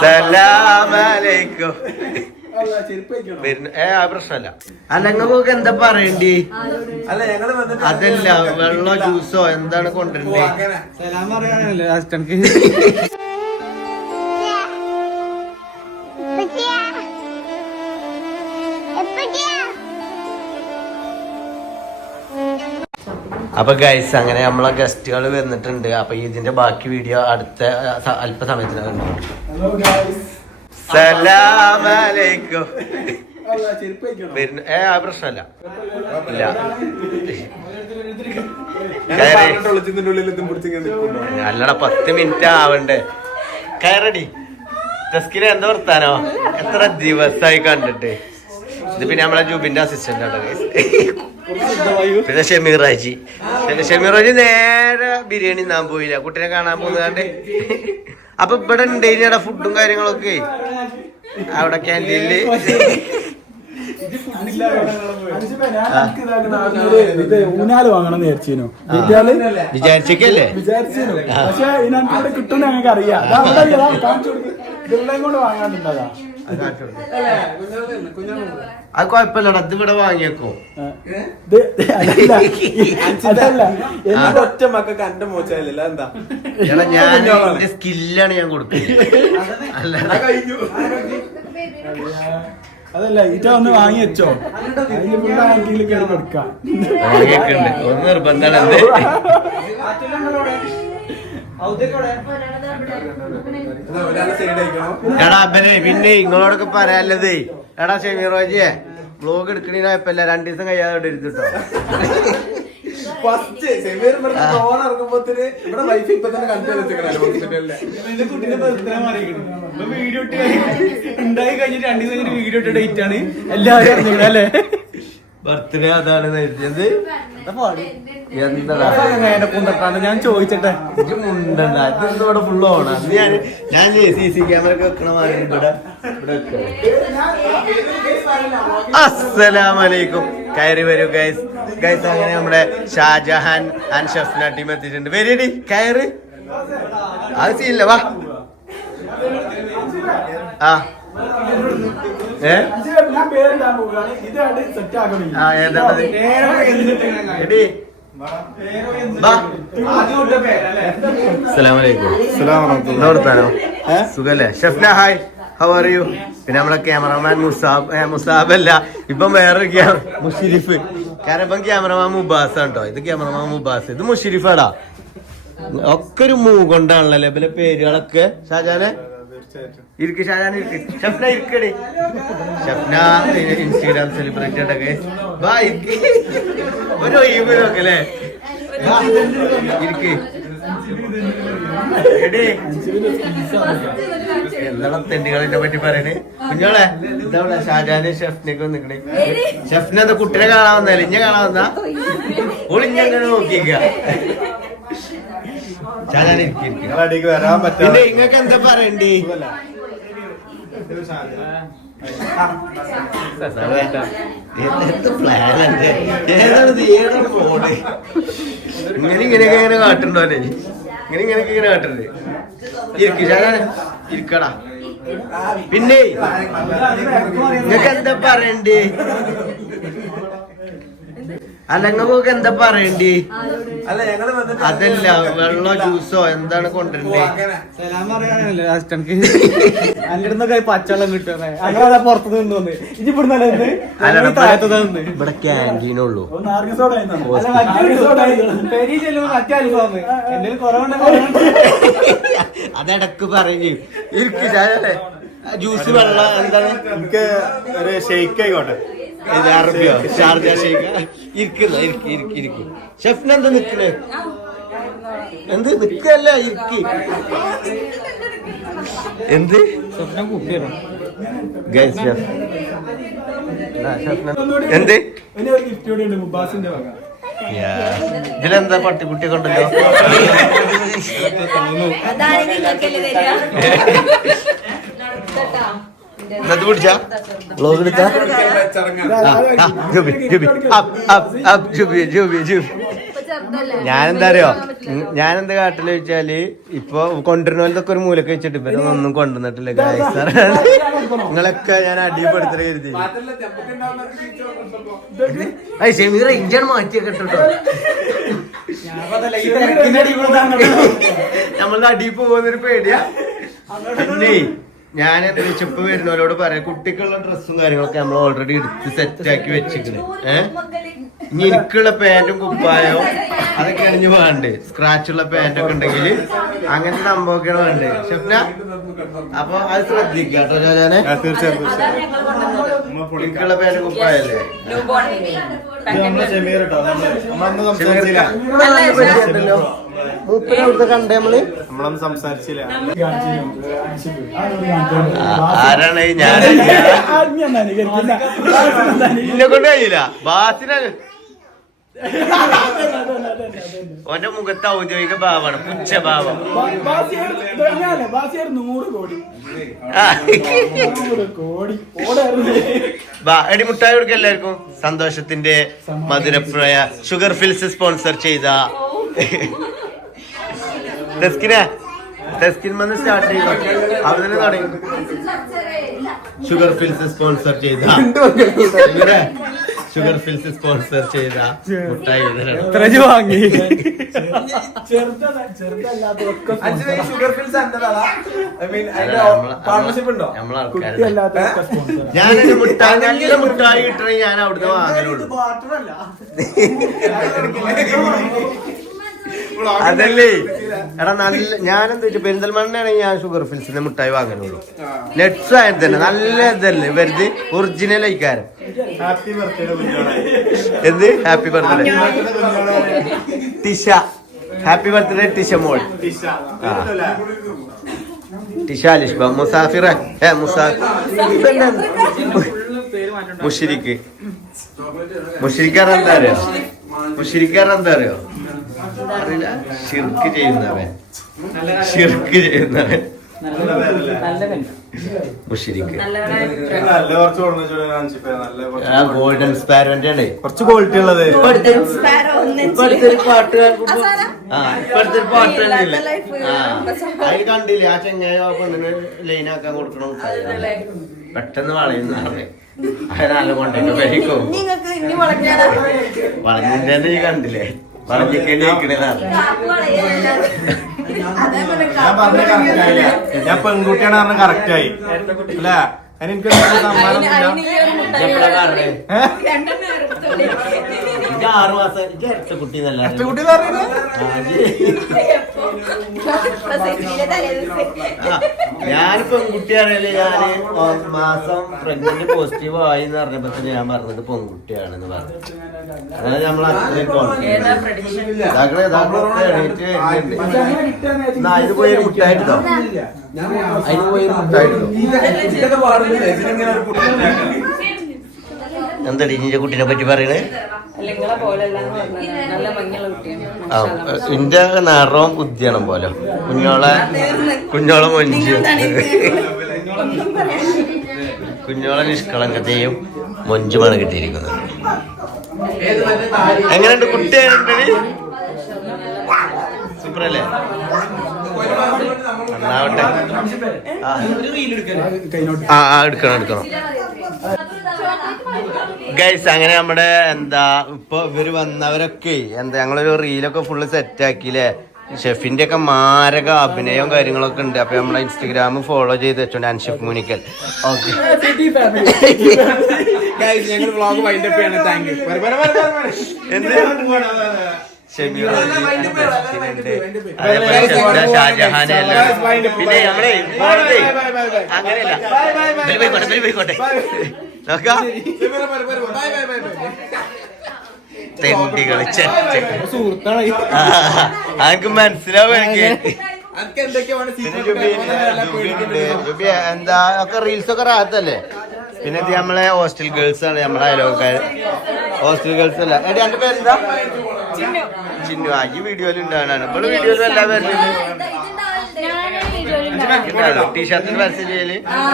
സലാമലൈക്കും. ഏ ആ പ്രശ്നമല്ല അല്ല നിങ്ങൾക്ക് എന്താ പറയണ്ടി? അല്ല ഞങ്ങൾ വന്നിട്ട് അതല്ല വെള്ളോ ജ്യൂസോ എന്താണ് കൊണ്ടുവരണ്ടേ. സലാം പറയാനല്ലേ ലാസ്റ്റ് എപ്പറ്റിയാ? അപ്പൊ ഗൈസ് അങ്ങനെ നമ്മളെ ഗസ്റ്റുകൾ വന്നിട്ടുണ്ട്. അപ്പൊ ഇതിന്റെ ബാക്കി വീഡിയോ അടുത്ത അല്പസമയത്തിനകം സലാമലൈക്കും. ഏ ആ പ്രശ്നമല്ല. ഇല്ല. അല്ലട പത്ത് മിനിറ്റ് ആവണ്ടേ. കയറടി. ടെസ്കിന് എന്താ വർത്താനോ? എത്ര ദിവസമായി കണ്ടിട്ട്. ഇത് പിന്നെ നമ്മളെ ജൂബിന്റെ അസിസ്റ്റന്റ് ആണ്. പിന്നെ ഷമീർ റാജി പിന്നെ ഷമീർ റാജി നേരെ ബിരിയാണി നാൻ പോയില്ല. കുട്ടീനെ കാണാൻ പോകുന്നതാണ്ട് അപ്പൊ ഇവിടെ ഉണ്ടായിട്ടാ ഫുഡും കാര്യങ്ങളൊക്കെ. അവിടെ ക്യാന്റീനിൽ ഊഞ്ഞാൽ വാങ്ങണം വിചാരിച്ചേക്കല്ലേ? വിചാരിച്ചു പക്ഷെ ഇതിനകത്ത് കിട്ടുന്ന ഞങ്ങൾക്ക് അറിയാം കൊണ്ട് വാങ്ങാനുണ്ടാകാം അത് കുഴപ്പമില്ലടാ ഇത് ഇവിടെ വാങ്ങിയേക്കോ. അതല്ല. ഒറ്റ മക്കൾക്ക് എന്റെ മോശമല്ല എന്താ എടാ ഞാൻ എന്റെ സ്കില്ലാണ് ഞാൻ കൊടുക്കുന്നത് കഴിഞ്ഞു. അതല്ല ഇറ്റ ഒന്ന് വാങ്ങി വെച്ചോ ഒന്ന് നിർബന്ധമാണ് എടാ അബനെ പിന്നെ ഇങ്ങളോടൊക്കെ പറയാനുള്ളതേ. എടാ ഷെമീറോജിയെ ബ്ലോഗ് എടുക്കണീനപ്പല്ല രണ്ടു ദിവസം കഴിയാതെ ഇരുത്തിട്ടോ ഫസ്റ്റ് സെമീർ ഇവിടെ ഫോൺ ഇറങ്ങുമ്പോത്തിന് ഇവിടെ വൈഫ് ഇപ്പൊ തന്നെ കണ്ടു വെച്ചിരിക്കണല്ലോ ഹോസ്പിറ്റലിലെ കുട്ടിന്റെ ബർത്ത്ഡേ വീഡിയോ ഇട്ട് ഉണ്ടായി കഴിഞ്ഞിട്ട് രണ്ടു ദിവസം കഴിഞ്ഞിട്ട് വീഡിയോ ഇട്ട ഡേറ്റ് ആണ്. എല്ലാവരും അറിഞ്ഞിരിക്കണം അല്ലേ? ബർത്ത്ഡേ അതാണ് എഴുതിയത് എന്താ? എന്റെ കുന്തത്താണ് ഞാൻ ചോദിച്ചിട്ടെ. മുണ്ടണ്ട. ഇവിടെ ഫുള്ള് ഓണ ഞാൻ ഞാൻ സി സി ക്യാമറ ഒക്കെ വെക്കണ മാതിരി ഇവിടെ. ഇവിടെ അസ്സലാമലൈക്കും. കയറി വരൂ ഗൈസ് ഗൈസ് അങ്ങനെ നമ്മുടെ ഷാജഹാൻ ആൻഡ് ഷഫ്ന ടീം എത്തിയിട്ടുണ്ട്. വരിയടി കയറി. അത് സീനില്ല വാ. ആ. ഏ? ഞാൻ പേരിടാൻ സെറ്റ് സുഖല്ലേ? Shafna hi how are you പിന്നെ നമ്മളെ ക്യാമറമാൻ മുസാബ് മുസാബ് അല്ല. ഇപ്പം വേറൊരു ക്യാമറ മുഷിരിഫ്. കാരണം ഇപ്പം ക്യാമറമാൻ മുബാസ് ആണ് കേട്ടോ ഇത് ക്യാമറമാൻ മുബാസ്. ഇത് മുഷിരിഫാടാ. ഒക്കെ ഒരു മൂ കൊണ്ടാണല്ലോ ഇവലെ പേരുകളൊക്കെ. ഷാജാനെ? ഇരിക്ക് ഷാജാൻ ഇരിക്ക്. ഷഫ്ന ഇരിക്കടി. ഷഫ്ന ഇൻസ്റ്റാഗ്രാം സെലിബ്രിറ്റി ഉണ്ടൊക്കെ വാ ഇരിക്ക്. ഒരു ഒഴിവ് നോക്കല്ലേ ഇരിക്ക്. എന്താണ് തെണ്ടികളെ പറ്റി പറയണേ? കുഞ്ഞോളെ ഇതവിടെ ഷാജാന് ഷെഫ്നൊക്കെ നിക്കണേ. ഷെഫ്നെ കുട്ടിനെ കാണാൻ വന്നാലേ ഇഞ്ഞ കാണാൻ വന്നാ? ഓളിഞ്ഞങ്ങനെ നോക്കിക്ക അടിക്ക് വരാൻ പിന്നെ ഇങ്ങക്ക് എന്താ പറയണ്ടേ? ഏതാണ് ഏതാണ് ഫോണ് ഇങ്ങനെ ഇങ്ങനെയൊക്കെ ഇങ്ങനെ കാട്ടുണ്ടോ അല്ലേ? ഇങ്ങനെ ഇങ്ങനെയൊക്കെ ഇങ്ങനെ കാട്ടുണ്ട്? ഇരിക്ക് ഷാജാനെ ഇരിക്കടാ. പിന്നെ നിങ്ങക്ക് എന്താ പറയണ്ടേ? അല്ല നിങ്ങൾക്ക് എന്താ പറയണ്ടേ? അല്ല ഞങ്ങൾ വന്നിട്ട് അതല്ല വെള്ളോ ജ്യൂസോ എന്താണ് കൊണ്ടുവരുന്നത് പച്ചവെള്ളം കിട്ടുന്നേ അങ്ങനെ പുറത്ത് നിന്ന് ഇനി ഇവിടെ ക്യാന്റീനുള്ളൂ അതിടക്ക് പറഞ്ഞു ഇരിക്ക് ജ്യൂസ് വെള്ളം എന്താണ്? എനിക്ക് ഒരു ഷെയ്ക്ക് ആയിക്കോട്ടെ. ഇത് അറബിയോ ഷാർജ ഷെയ്ഖ്? ഇരിക്കുന്ന ഇരിക്ക് ഇരിക്ക് ഇരിക്ക്. ഷെഫിന് എന്താ നിക്കണേ എന്ത്? നിക്കല്ല ഇരിക്ക്. എന്ത്? എന്ത്? ഇനി ഒരു ഗിഫ്റ്റ് കൂടി ഉണ്ട് മുബാസിന്റെ വക. യാ. ഇതിലെന്താ പട്ടിക്കുട്ടി കൊണ്ടല്ലോ? ബ്ലോഗ് എടുത്താ? ജൂബി. ഞാനെന്താ അറിയോ ഞാനെന്താ കാട്ടിൽ വെച്ചാൽ ഇപ്പൊ കൊണ്ടുവരുന്നോലതൊക്കെ ഒരു മൂലക്ക് വെച്ചിട്ട് ഇപ്പൊ ഒന്നും കൊണ്ടുവന്നിട്ടില്ല ഗായ്സ് സാർ നിങ്ങളൊക്കെ ഞാൻ അടിപ്പെടുത്തല കരുതി. ഇഞ്ചാണ് മാറ്റിയൊക്കെ ഇട്ടോ ഈ തിരക്കിന്റെ അടിയിൽ കൂടെ അങ്ങോട്ട് നമ്മളുടെ അടി പോകുന്നൊരു പേടിയാ. പിന്നെ ഞാൻ ചുപ്പ് വരുന്നവരോട് പറയാം കുട്ടിക്കുള്ള ഡ്രസ്സും കാര്യങ്ങളൊക്കെ നമ്മൾ ഓൾറെഡി എടുത്ത് സെറ്റ് ആക്കി വെച്ചിട്ടുണ്ട് ഏഹ് ഇനി എനിക്കുള്ള പാന്റും കുപ്പായോ അതൊക്കെ ഇനി വേണ്ടേ സ്ക്രാച്ചുള്ള ഉള്ള പാന്റ് ഒക്കെ ഉണ്ടെങ്കിൽ അങ്ങനത്തെ സംഭവമൊക്കെയാണ് വേണ്ടത് ഷെഫ്ന? അപ്പൊ അത് ശ്രദ്ധിക്കുക കേട്ടോ ഞാനെ തീർച്ചയായും എനിക്കുള്ള പാന്റ് കുപ്പായല്ലേ? മൂപ്പരെ അവിടുത്തെ കണ്ടേ നമ്മൾ? നമ്മളന്ന് സംസാരിച്ചില്ല. ആ, ആരാണ് ഞാൻ ഇന്നെ കൊണ്ട് കഴിയില്ല. ബാസിനെ ഓന്റെ മുഖത്ത് ഔദ്യോഗിക ഭാവമാണ്. പുച്ഛഭാവം ഭാവം. എടി മുട്ടായി കൊടുക്ക എല്ലാവർക്കും. സന്തോഷത്തിന്റെ മധുരപ്രയ ഷുഗർ ഫിൽസ് സ്പോൺസർ ചെയ്ത ഡെസ്കിനെ ഡെസ്കിൻ വന്ന് സ്റ്റാർട്ട് ചെയ്തു? അവിടെ തന്നെ തുടങ്ങി. ഷുഗർ ഫിൽസ് സ്പോൺസർ ചെയ്ത ഷുഗർ ഫിൽസ് സ്പോൺസർ ചെയ്ത മുട്ടായി ഇതിലാണ്. വാങ്ങി. ഷുഗർ ഫിൽസ് എന്റേതാ ഐ മീൻ പാർട്ണർഷിപ്പ് ഉണ്ടോ? ഞാനൊരു മുട്ടായി നല്ല മുട്ടായി കിട്ടണേ ഞാൻ അവിടുന്ന് വാങ്ങലുള്ളൂ. അതല്ലേ? എടാ നല്ല ഞാനെന്താ വെച്ചാൽ പെരിന്തൽമണ്ണയാണെങ്കിൽ ഞാൻ ഷുഗർ ഫിൽസിന്റെ മുട്ടായി വാങ്ങലുള്ളൂ. ലെറ്റ്സ് ആയത് തന്നെ നല്ല ഇതല്ലേ? വെറുതെ ഒറിജിനൽ ഐക്കാരൻ എന്ത്? Happy birthday Tisha happy birthday Tisha മോൾ. ടിഷ ലിഷ്ബ മുസാഫിറ ഏ മുസാ മുഷിരിക്ക്. മുഷിരിക്കാർ എന്താ അറിയോ? മുഷിരിക്കാർ എന്താ അറിയോ? അറിയില്ല. ഷിർക്ക് ചെയ്യുന്നവൻ. ഷിർക്ക് ചെയ്യുന്നവൻ. മുഷിരിക്ക് നല്ല കുറച്ച് ഓർമ്മിച്ചു നല്ല കുറച്ച് ആ ഗോൾഡൻ സ്പാരോന്റെ ആണ് കുറച്ച് ക്വാളിറ്റി ഉള്ളത് ഇപ്പോഴത്തെ ഇപ്പോഴത്തെ ഒരു പാട്ട് കേൾക്കുമ്പോ ആ ഇപ്പോഴത്തെ ഒരു പാട്ട് കണ്ടില്ലേ ആ. അത് കണ്ടില്ലേ? ആ ചെങ്ങായി ലൈനാക്കാൻ കൊടുക്കണ പെട്ടെന്ന് വളയുന്ന നല്ല കൊണ്ടേക്കും കഴിക്കും നിങ്ങൾക്ക് ഇനി വളഞ്ഞാലോ വളഞ്ഞിന്റെ നീ കണ്ടില്ലേ? ഞാൻ പെൺകുട്ടിയാണ് പറഞ്ഞ കറക്റ്റ് ആയി. അല്ല? അതിന് എനിക്ക് സമ്മാനം ഇത് ആറ് മാസം. ഇത് ഇരട്ട കുട്ടി എന്നല്ല കുട്ടി പറയുന്നത്. ഞാൻ പെൺകുട്ടിയാണല്ലേ അറിയില്ല ഞാൻ മാസം പ്രഗ്നന്റ് പോസിറ്റീവ് ആയി എന്ന് പറഞ്ഞപ്പോ തന്നെ ഞാൻ പറഞ്ഞത് പെൺകുട്ടിയാണെന്ന് പറഞ്ഞു. നമ്മളെ അത്രയും. ഇത് പോയി ഒരു മുട്ടായിട്ടോ അതിന് പോയി ഒരു മുട്ടായിട്ടോ ഇതൊക്കെ പാടുന്നില്ലേ ഇതിനിങ്ങനെ ഒരു കുട്ടി എന്താ ഇഞ്ചിന്റെ കുട്ടീനെ പറ്റി പറയണേ? ആ ഇന്റെ നിറവും ബുദ്ധിയാണ് പോലെ. കുഞ്ഞോളെ കുഞ്ഞോളെ മൊഞ്ചി. കുഞ്ഞോളെ നിഷ്കളങ്കത്തെയും മൊഞ്ചുമാണ് കിട്ടിയിരിക്കുന്നത്. എങ്ങനെയുണ്ട്? കുട്ടിയായിട്ട് സൂപ്പറല്ലേ? നന്നാവട്ടെ. ആ, എടുക്കണം എടുക്കണം. ഗൈസ് അങ്ങനെ നമ്മുടെ എന്താ ഇപ്പൊ ഇവർ വന്നവരൊക്കെ എന്താ ഞങ്ങളൊരു റീലൊക്കെ ഫുള്ള് സെറ്റ് ആക്കിയില്ലേ? ഷെഫിന്റെ ഒക്കെ മാരക അഭിനയവും കാര്യങ്ങളൊക്കെ ഉണ്ട്. അപ്പൊ നമ്മളെ ഇൻസ്റ്റഗ്രാം ഫോളോ ചെയ്ത് വെച്ചോണ്ട് അൻഷഫ് മുനിക്കൽ. ഓക്കെ ഷാജഹാനെ. പിന്നെ നമ്മളെ. അങ്ങനെയല്ല. പോയിക്കോട്ടെ പോയിക്കോട്ടെ. നോക്കാം. ബൈ ബൈ ബൈ ബൈ തെണ്ടികൾ ചെറ്റ് സുഹൃത്താണ് അനക്ക് മനസ്സിലാവും എനിക്ക്. എന്തൊക്കെയാണ് പിന്നെ ജുബി എന്താ ഒക്കെ റീൽസ് ഒക്കെ റാത്തല്ലേ പിന്നെ ഇത് നമ്മളെ ഹോസ്റ്റൽ ഗേൾസ് ആണ് നമ്മളെ അയലോക്കാർ ഹോസ്റ്റൽ ഗേൾസ് അല്ല. എടി എന്റെ പേരെന്താ? ചിന്നു. ആ ഈ വീഡിയോയിൽ ഉണ്ടാകാനാണ് ഇവിടെ വീഡിയോയിൽ എല്ലാ പേരിലും ടീഷർട്ടിന് പരസ്യം ചെയ്യൽ?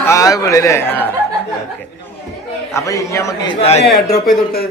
ആ. വിളില്ലേ ആ ഓക്കെ. അപ്പൊ ഇനി നമുക്ക് ഡ്രോപ്പ് ചെയ്ത് കൊടുത്തത്.